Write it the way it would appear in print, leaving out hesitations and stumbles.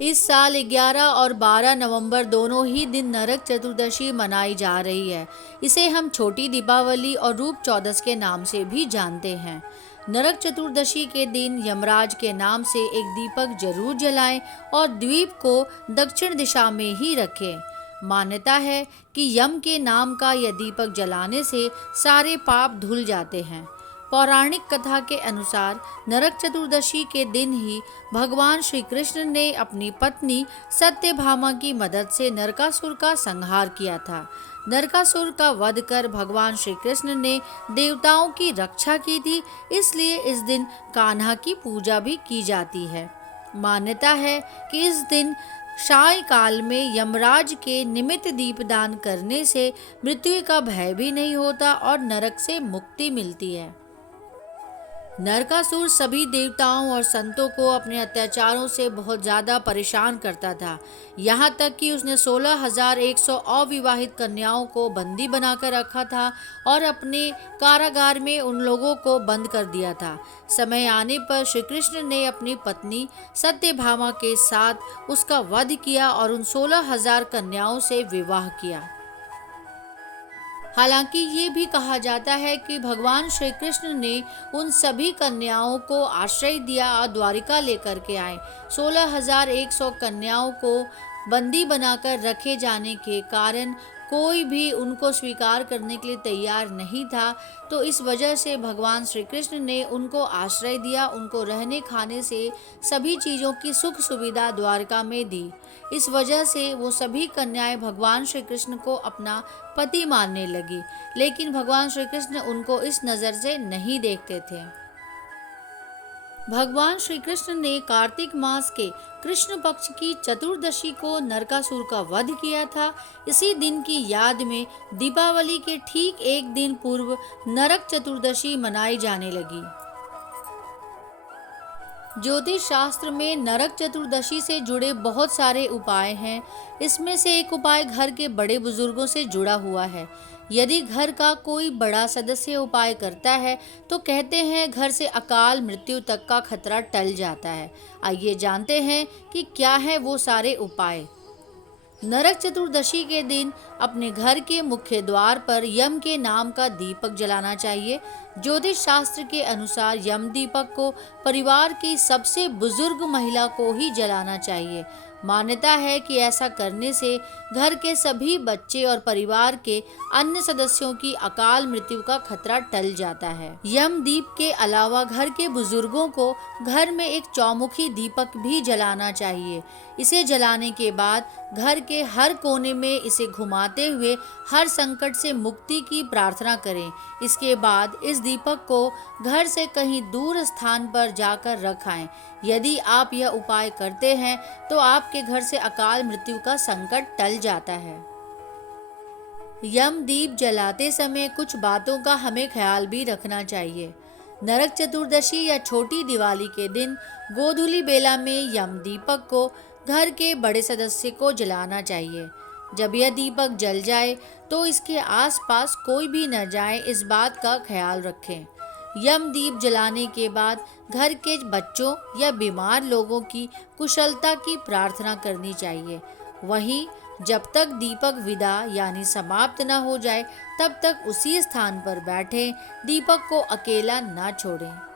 इस साल 11 और 12 नवंबर दोनों ही दिन नरक चतुर्दशी मनाई जा रही है। इसे हम छोटी दीपावली और रूप चौदस के नाम से भी जानते हैं। नरक चतुर्दशी के दिन यमराज के नाम से एक दीपक जरूर जलाएं और द्वीप को दक्षिण दिशा में ही रखें। मान्यता है कि यम के नाम का यह दीपक जलाने से सारे पाप धुल जाते हैं। पौराणिक कथा के अनुसार नरक चतुर्दशी के दिन ही भगवान श्री कृष्ण ने अपनी पत्नी सत्यभामा की मदद से नरकासुर का संहार किया था। नरकासुर का वध कर भगवान श्री कृष्ण ने देवताओं की रक्षा की थी, इसलिए इस दिन कान्हा की पूजा भी की जाती है। मान्यता है कि इस दिन साय काल में यमराज के निमित्त दीपदान करने से मृत्यु का भय भी नहीं होता और नरक से मुक्ति मिलती है। नरकासुर सभी देवताओं और संतों को अपने अत्याचारों से बहुत ज़्यादा परेशान करता था। यहाँ तक कि उसने 16,100 अविवाहित कन्याओं को बंदी बनाकर रखा था और अपने कारागार में उन लोगों को बंद कर दिया था। समय आने पर श्री कृष्ण ने अपनी पत्नी सत्यभामा के साथ उसका वध किया और उन 16,000 कन्याओं से विवाह किया। हालांकि ये भी कहा जाता है कि भगवान श्री कृष्ण ने उन सभी कन्याओं को आश्रय दिया और द्वारिका लेकर के आए। 16,100 कन्याओं को बंदी बनाकर रखे जाने के कारण कोई भी उनको स्वीकार करने के लिए तैयार नहीं था, तो इस वजह से भगवान श्री कृष्ण ने उनको आश्रय दिया, उनको रहने खाने से सभी चीज़ों की सुख सुविधा द्वारका में दी। इस वजह से वो सभी कन्याएं भगवान श्री कृष्ण को अपना पति मानने लगी, लेकिन भगवान श्री कृष्ण उनको इस नज़र से नहीं देखते थे। भगवान श्री कृष्ण ने कार्तिक मास के कृष्ण पक्ष की चतुर्दशी को नरकासुर का वध किया था। इसी दिन की याद में दीपावली के ठीक एक दिन पूर्व नरक चतुर्दशी मनाई जाने लगी। ज्योतिष शास्त्र में नरक चतुर्दशी से जुड़े बहुत सारे उपाय हैं। इसमें से एक उपाय घर के बड़े बुजुर्गों से जुड़ा हुआ है। यदि घर का कोई बड़ा सदस्य उपाय करता है तो कहते हैं घर से अकाल मृत्यु तक का खतरा टल जाता है। आइए जानते हैं कि क्या है वो सारे उपाय। नरक चतुर्दशी के दिन अपने घर के मुख्य द्वार पर यम के नाम का दीपक जलाना चाहिए। ज्योतिष शास्त्र के अनुसार यम दीपक को परिवार की सबसे बुजुर्ग महिला को ही जलाना चाहिए। मान्यता है कि ऐसा करने से घर के सभी बच्चे और परिवार के अन्य सदस्यों की अकाल मृत्यु का खतरा टल जाता है। यम दीप के अलावा घर के बुजुर्गों को घर में एक चौमुखी दीपक भी जलाना चाहिए। इसे जलाने के बाद घर के हर कोने में इसे घुमाते हुए हर संकट से मुक्ति की प्रार्थना करें। इसके बाद इस दीपक को घर से कहीं दूर स्थान पर जाकर रखाएं। यदि आप यह उपाय करते हैं तो आपके घर से अकाल मृत्यु का संकट टल जाता है। यम दीप जलाते समय कुछ बातों का हमें ख्याल भी रखना चाहिए। नरक चतुर्दशी या छोटी दिवाली के दिन गोधूली बेला में यम दीपक को घर के बड़े सदस्य को जलाना चाहिए। जब यह दीपक जल जाए तो इसके आसपास कोई भी न जाए, इस बात का ख्याल रखें। यम दीप जलाने के बाद घर के बच्चों या बीमार लोगों की कुशलता की प्रार्थना करनी चाहिए। वहीं जब तक दीपक विदा यानी समाप्त न हो जाए तब तक उसी स्थान पर बैठें, दीपक को अकेला न छोड़ें।